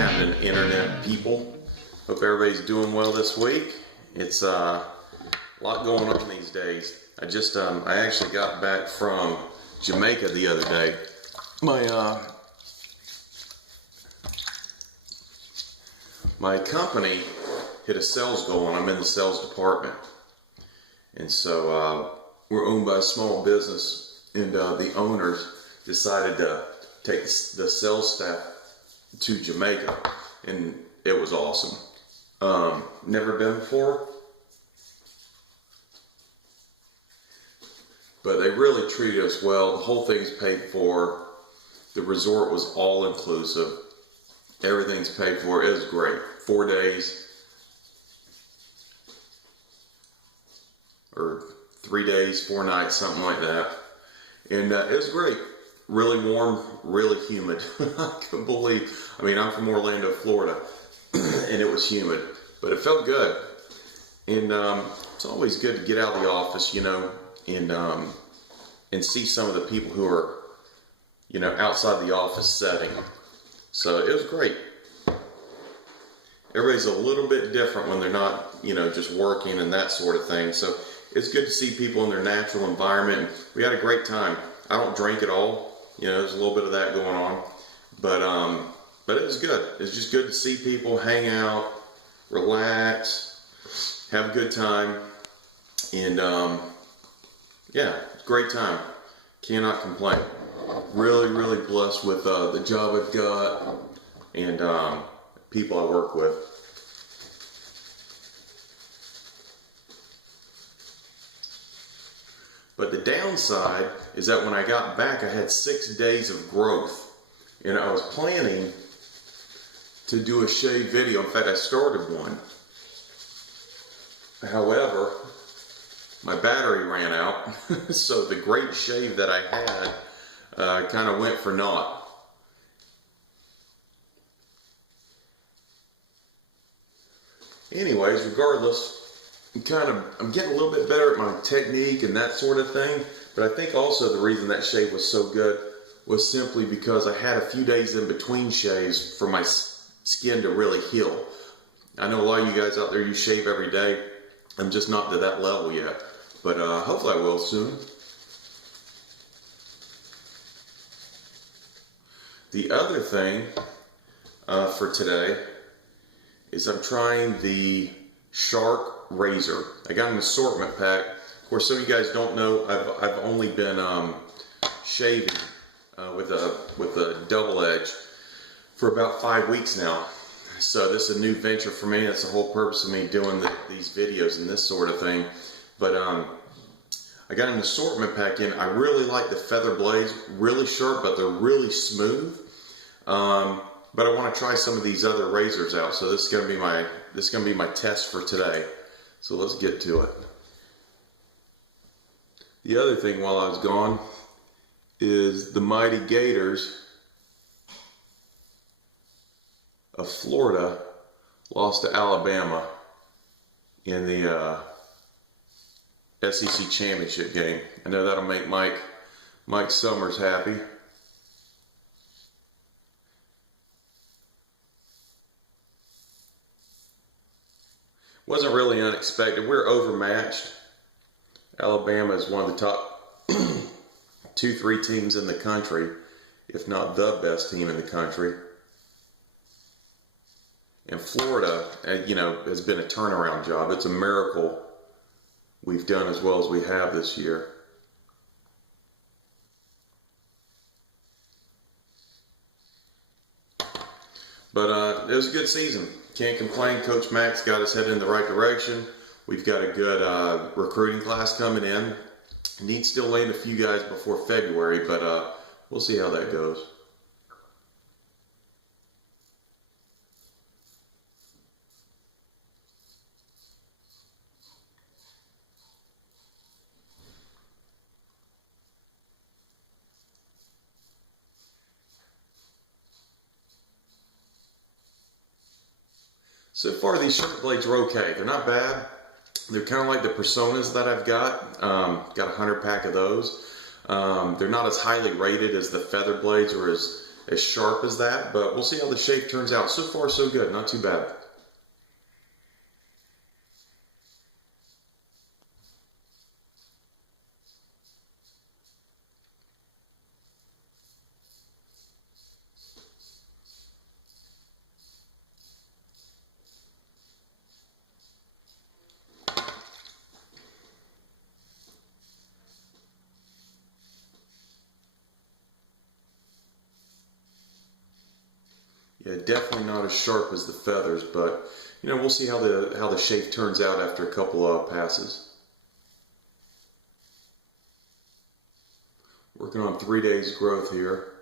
happening, internet people? Hope everybody's doing well this week. It's a lot going on these days. I actually got back from Jamaica the other day. My company hit a sales goal, and I'm in the sales department. And so we're owned by a small business, and the owners decided to take the sales staff to Jamaica, and it was awesome. Never been before, but they really treated us well. The whole thing's paid for. The resort was all inclusive. Everything's paid for. It was great. 4 days or 3 days, 4 nights, something like that. And it was great. Really warm, really humid. I couldn't believe. I mean, I'm from Orlando, Florida, and it was humid, but it felt good. And it's always good to get out of the office, you know, and see some of the people who are, you know, outside the office setting. So it was great. Everybody's a little bit different when they're not, you know, just working and that sort of thing. So it's good to see people in their natural environment. We had a great time. I don't drink at all. You know, there's a little bit of that going on. But it was good. It's just good to see people, hang out, relax, have a good time. And yeah, great time. Cannot complain. Really, really blessed with the job I've got and people I work with. But the downside is that when I got back, I had 6 days of growth, and I was planning to do a shave video. In fact, I started one. However, my battery ran out, so the great shave that I had kind of went for naught. Anyways, regardless, I'm getting a little bit better at my technique and that sort of thing, but I think also the reason that shave was so good was simply because I had a few days in between shaves for my skin to really heal. I know a lot of you guys out there, you shave every day. I'm just not to that level yet, but hopefully I will soon. The other thing for today is I'm trying the Shark razor. I got an assortment pack. Of course, some of you guys don't know, I've only been shaving with a double edge for about 5 weeks now. So this is a new venture for me. That's the whole purpose of me doing these videos and this sort of thing. But I got an assortment pack in. I really like the feather blades, really sharp, but they're really smooth. But I want to try some of these other razors out. So this is going to be my test for today. So let's get to it. The other thing while I was gone is the Mighty Gators of Florida lost to Alabama in the SEC championship game. I know that'll make Mike Summers happy. Wasn't really unexpected. We're overmatched. Alabama is one of the top 2-3 teams in the country, if not the best team in the country. And Florida, you know, has been a turnaround job. It's a miracle we've done as well as we have this year. But it was a good season. Can't complain. Coach Mack's got us headed in the right direction. We've got a good recruiting class coming in. Need still land a few guys before February, but we'll see how that goes. So far, these shark blades are okay. They're not bad. They're kind of like the Personas that I've got. Got a 100 pack of those. They're not as highly rated as the feather blades or as as sharp as that, but we'll see how the shape turns out. So far, so good. Not too bad. Yeah, definitely not as sharp as the feathers, but you know, we'll see how the shape turns out after a couple of passes. Working on 3 days growth here.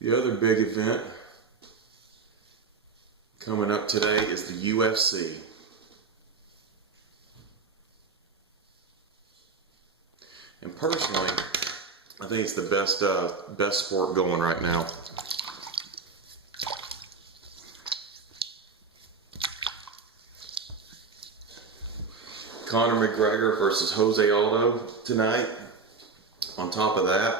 The other big event coming up today is the UFC. And personally, I think it's the best sport going right now. Conor McGregor versus Jose Aldo tonight. On top of that,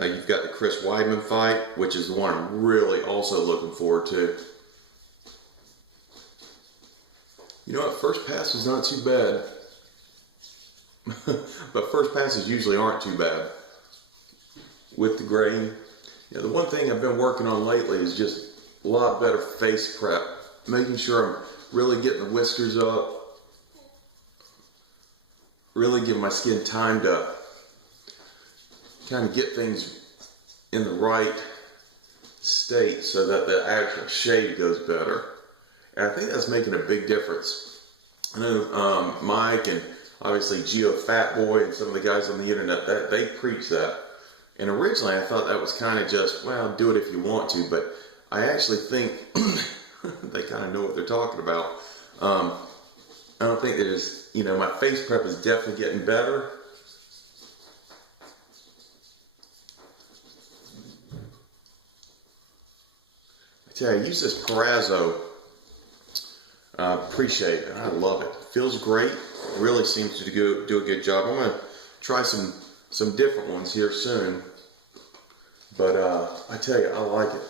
you've got the Chris Weidman fight, which is the one I'm really also looking forward to. You know what? First pass was not too bad. But first passes usually aren't too bad with the grain. You know, the one thing I've been working on lately is just a lot better face prep, making sure I'm really getting the whiskers up, really giving my skin time to kind of get things in the right state so that the actual shade goes better. And I think that's making a big difference. I know Mike and obviously Geo Fatboy and some of the guys on the internet, that they preach that. And originally I thought that was kind of just, well, do it if you want to, but I actually think they kind of know what they're talking about. I don't think there's, you know, my face prep is definitely getting better. I tell you, I use this Perazzo. Appreciate it. I love it. Feels great. Really seems to do a good job. I'm going to try some different ones here soon. But I tell you, I like it.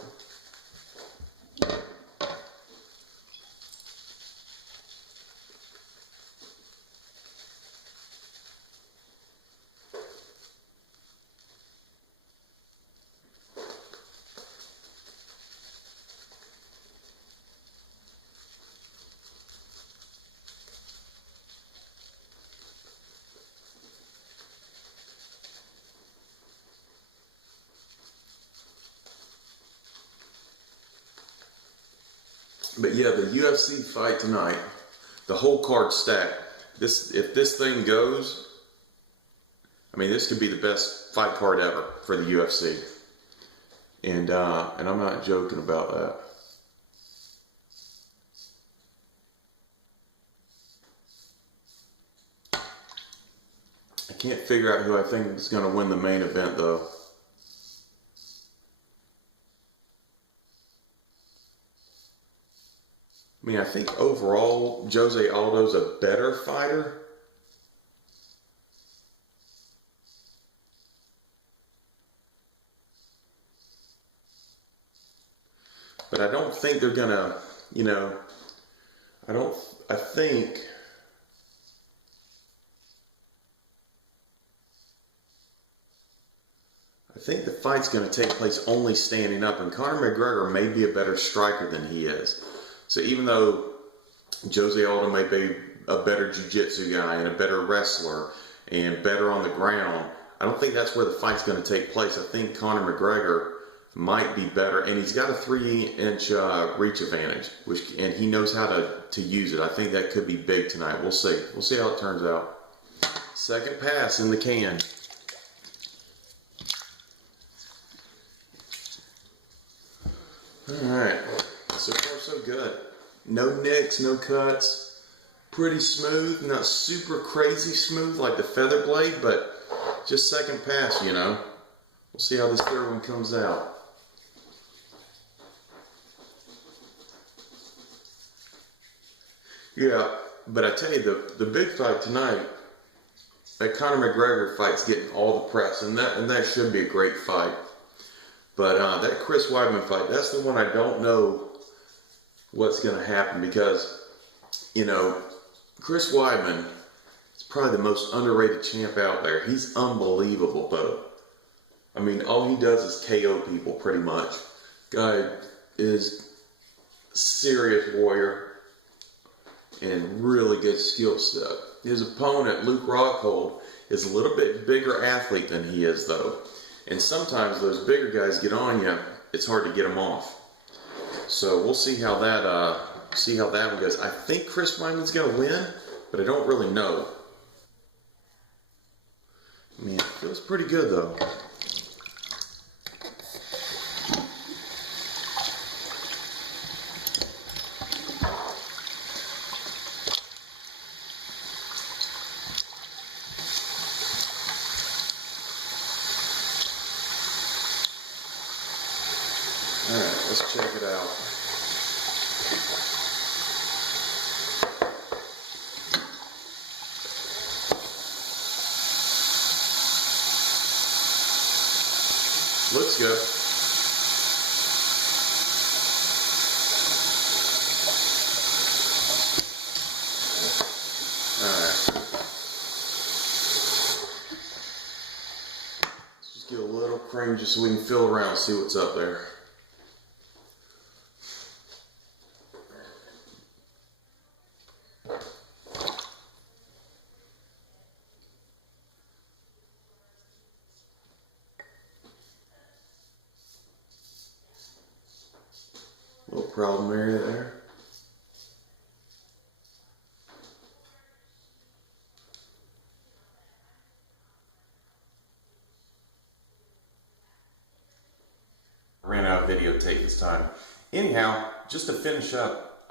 But yeah, the UFC fight tonight, the whole card stacked. If this thing goes, I mean, this could be the best fight card ever for the UFC. And I'm not joking about that. I can't figure out who I think is going to win the main event, though. I mean, I think overall, Jose Aldo's a better fighter. But I don't think they're gonna, you know, I think the fight's gonna take place only standing up, and Conor McGregor may be a better striker than he is. So even though Jose Aldo may be a better jiu-jitsu guy and a better wrestler and better on the ground, I don't think that's where the fight's going to take place. I think Conor McGregor might be better, and he's got a 3-inch reach advantage, and he knows how to use it. I think that could be big tonight. We'll see. We'll see how it turns out. Second pass in the can. All right. So far, so good. No nicks, no cuts. Pretty smooth, not super crazy smooth like the feather blade, but just second pass, you know. We'll see how this third one comes out. Yeah, but I tell you, the big fight tonight, that Conor McGregor fight's getting all the press, and that should be a great fight. But that Chris Weidman fight, that's the one I don't know what's going to happen because, you know, Chris Weidman is probably the most underrated champ out there. He's unbelievable, though. I mean, all he does is KO people, pretty much. Guy is a serious warrior and really good skill set. His opponent, Luke Rockhold, is a little bit bigger athlete than he is, though. And sometimes those bigger guys get on you, it's hard to get them off. So we'll see how that one goes. I think Chris Weidman's going to win, but I don't really know. I mean, it feels pretty good, though. Alright, let's check it out. Looks good. Alright. Let's just get a little cream just so we can feel around and see what's up there. Little problem area there. Ran out of videotape this time. Anyhow, just to finish up,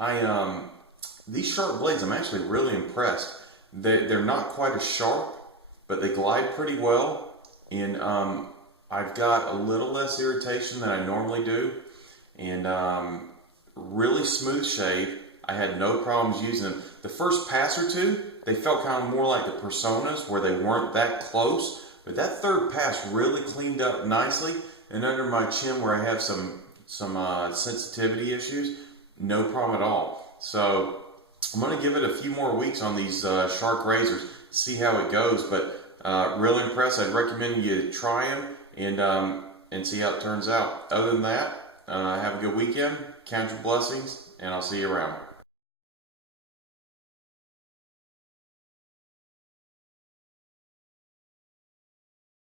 these sharp blades, I'm actually really impressed. They're not quite as sharp, but they glide pretty well, and I've got a little less irritation than I normally do, and really smooth shave. I had no problems using them. The first pass or two, they felt kind of more like the Personas, where they weren't that close, but that third pass really cleaned up nicely, and under my chin where I have some sensitivity issues, no problem at all. So I'm going to give it a few more weeks on these Shark razors, see how it goes, but really impressed. I'd recommend you try them and see how it turns out. Other than that, have a good weekend, count your blessings, and I'll see you around.